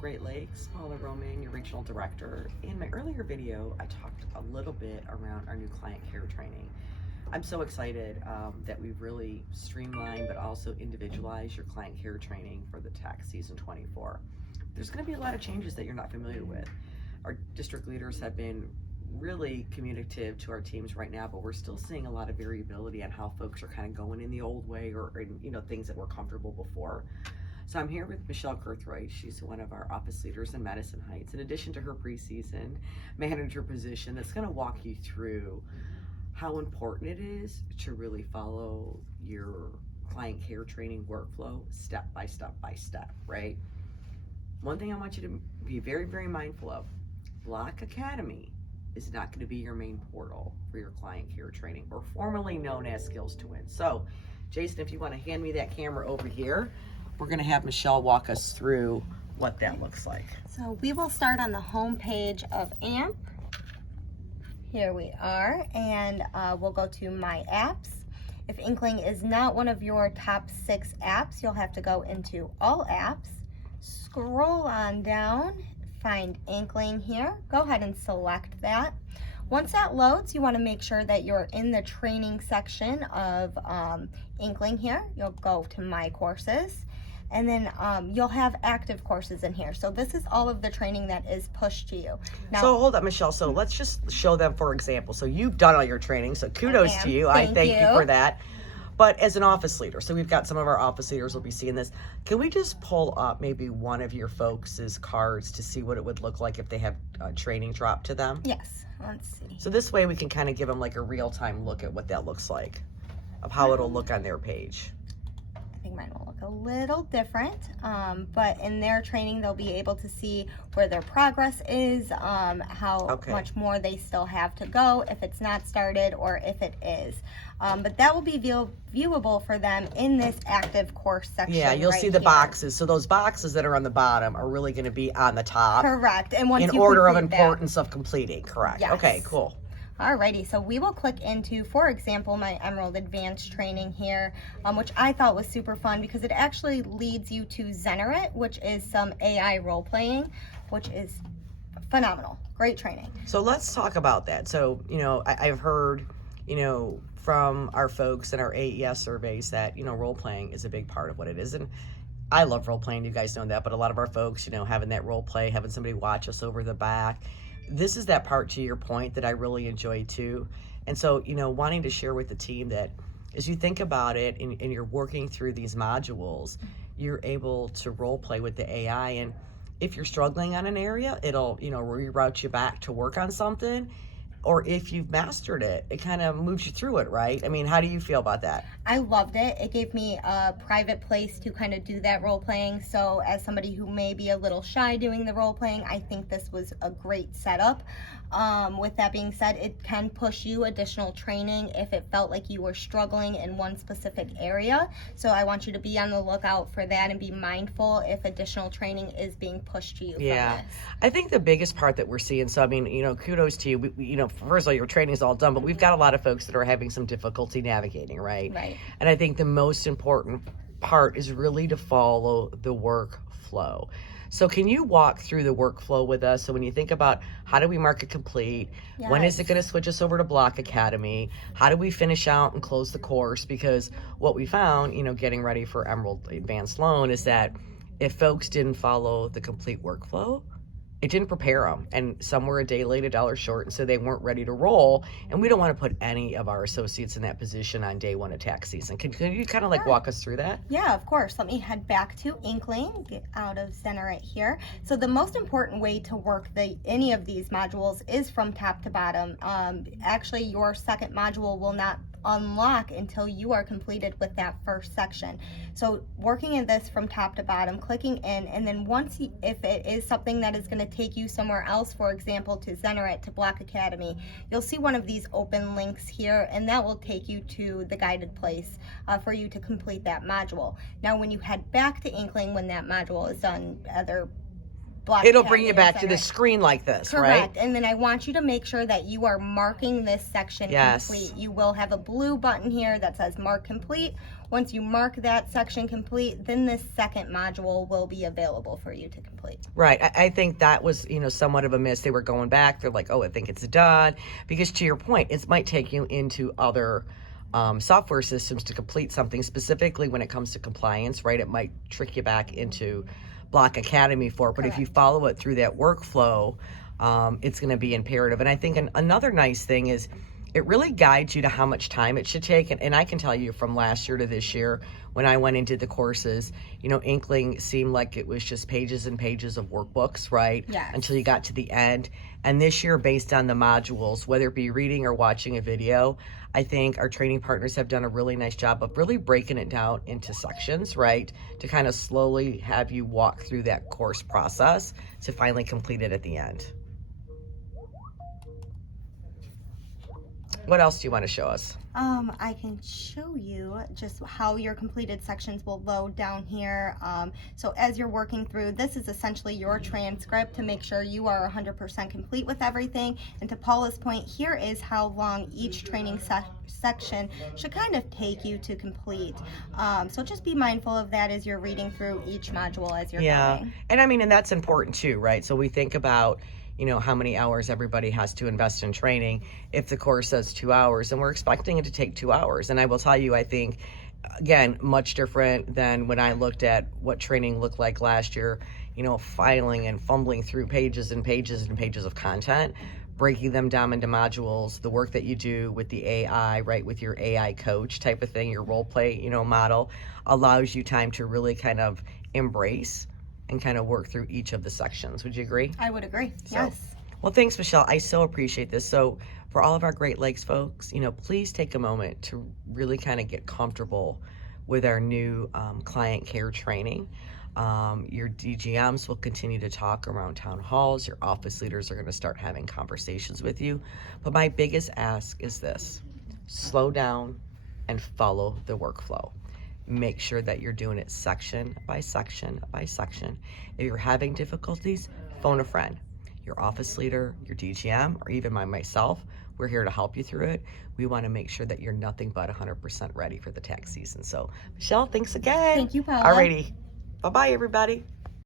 Great Lakes, Paula Roman, your Regional Director. In my earlier video, I talked a little bit around our new client care training. I'm so excited that we've really streamlined but also individualized your client care training for the tax season 24. There's going to be a lot of changes that you're not familiar with. Our district leaders have been really communicative to our teams right now, but we're still seeing a lot of variability on how folks are kind of going in the old way or in, things that were comfortable before. So I'm here with Michelle Kurthroyd. She's one of our office leaders in Madison Heights, in addition to her preseason manager position, that's going to walk you through how important it is to really follow your client care training workflow step by step by step, right? One thing I want you to be very, very mindful of, Block Academy is not going to be your main portal for your client care training, or formerly known as Skills to Win. So Jason, if you want to hand me that camera over here, we're going to have Michelle walk us through what that looks like. So we will start on the home page of AMP. Here we are, and we'll go to My Apps. If Inkling is not one of your top 6 apps, you'll have to go into All Apps, scroll on down, find Inkling here. Go ahead and select that. Once that loads, you want to make sure that you're in the training section of Inkling here. You'll go to My Courses, and then you'll have active courses in here. So this is all of the training that is pushed to you. Now, so hold up, Michelle. So let's just show them, for example. So you've done all your training, so kudos to you. I thank you for that. But as an office leader, so we've got some of our office leaders will be seeing this. Can we just pull up maybe one of your folks' cards to see what it would look like if they have training dropped to them? Yes, let's see. So this way we can kind of give them like a real-time look at what that looks like, of how it'll look on their page. I think mine will look a little different, but in their training they'll be able to see where their progress is, how much more they still have to go, if it's not started or if it is. But that will be viewable for them in this active course section. Yeah, you'll see the boxes. So those boxes that are on the bottom are really going to be on the top. Correct. And once in order of importance of completing. Correct. Yes. Okay, cool. Alrighty, so we will click into, for example, my Emerald Advanced training here, which I thought was super fun because it actually leads you to Zenerate, which is some AI role playing, which is phenomenal. Great training. So let's talk about that. So, I've heard, from our folks in our AES surveys that, role playing is a big part of what it is. And I love role playing, you guys know that, but a lot of our folks, having that role play, having somebody watch us over the back. This is that part, to your point, that I really enjoy too. And so, wanting to share with the team that as you think about it and you're working through these modules, you're able to role play with the AI. And if you're struggling on an area, it'll, reroute you back to work on something. Or if you've mastered it, it kind of moves you through it, right? I mean, how do you feel about that? I loved it. It gave me a private place to kind of do that role playing. So as somebody who may be a little shy doing the role playing, I think this was a great setup. With that being said, it can push you additional training if it felt like you were struggling in one specific area. So I want you to be on the lookout for that and be mindful if additional training is being pushed to you. Yeah, from this. I think the biggest part that we're seeing, so I mean, kudos to you. First of all, your training is all done, but we've got a lot of folks that are having some difficulty navigating, right? Right. And I think the most important part is really to follow the workflow. So can you walk through the workflow with us? So when you think about how do we mark it complete, yes. When is it going to switch us over to Block Academy? How do we finish out and close the course? Because what we found, getting ready for Emerald Advanced Loan is that if folks didn't follow the complete workflow, it didn't prepare them, and some were a day late, $1 short, and so they weren't ready to roll. And we don't want to put any of our associates in that position on day one of tax season. Can you kind of walk us through that? Yeah, of course. Let me head back to Inkling, get out of Zenerate here. So the most important way to work any of these modules is from top to bottom. Actually, your second module will not unlock until you are completed with that first section. So working in this from top to bottom, clicking in, and then if it is something that is going to take you somewhere else, for example to Zenerate, to Block Academy, you'll see one of these open links here, and that will take you to the guided place for you to complete that module. Now when you head back to Inkling when that module is done, either Block It'll bring you Academy back to the website. screen like this, Correct. right? And then I want you to make sure that you are marking this section complete. You will have a blue button here that says mark complete. Once you mark that section complete, then this second module will be available for you to complete. Right. I think that was, somewhat of a miss. They were going back. They're like, oh, I think it's done. Because to your point, it might take you into other software systems to complete something, specifically when it comes to compliance, right? It might trick you back into Block Academy for it. But if you follow it through that workflow, it's going to be imperative. And I think another nice thing is it really guides you to how much time it should take. And I can tell you from last year to this year, when I went into the courses, Inkling seemed like it was just pages and pages of workbooks, right? Yes. Until you got to the end. And this year, based on the modules, whether it be reading or watching a video, I think our training partners have done a really nice job of really breaking it down into sections, right? To kind of slowly have you walk through that course process to finally complete it at the end. What else do you want to show us? I can show you just how your completed sections will load down here. So as you're working through, this is essentially your transcript to make sure you are 100% complete with everything. And to Paula's point, here is how long each training section should kind of take you to complete. So just be mindful of that as you're reading through each module as you're going. And I mean, and that's important too, right? So we think about how many hours everybody has to invest in training. If the course says 2 hours, and we're expecting it to take 2 hours. And I will tell you, I think, again, much different than when I looked at what training looked like last year, filing and fumbling through pages and pages and pages of content, breaking them down into modules, the work that you do with the AI, right, with your AI coach type of thing, your role play, model, allows you time to really kind of embrace and kind of work through each of the sections. Would you agree? I would agree. Yes. Well, thanks, Michelle. I so appreciate this. So for all of our Great Lakes folks, please take a moment to really kind of get comfortable with our new client care training. Your DGMs will continue to talk around town halls. Your office leaders are going to start having conversations with you. But my biggest ask is this: slow down and follow the workflow. Make sure that you're doing it section by section by section. If you're having difficulties, phone a friend, your office leader, your DGM, or even myself. We're here to help you through it. We want to make sure that you're nothing but 100% ready for the tax season. So, Michelle, thanks again. Thank you, Paula. Alrighty. Bye-bye, everybody.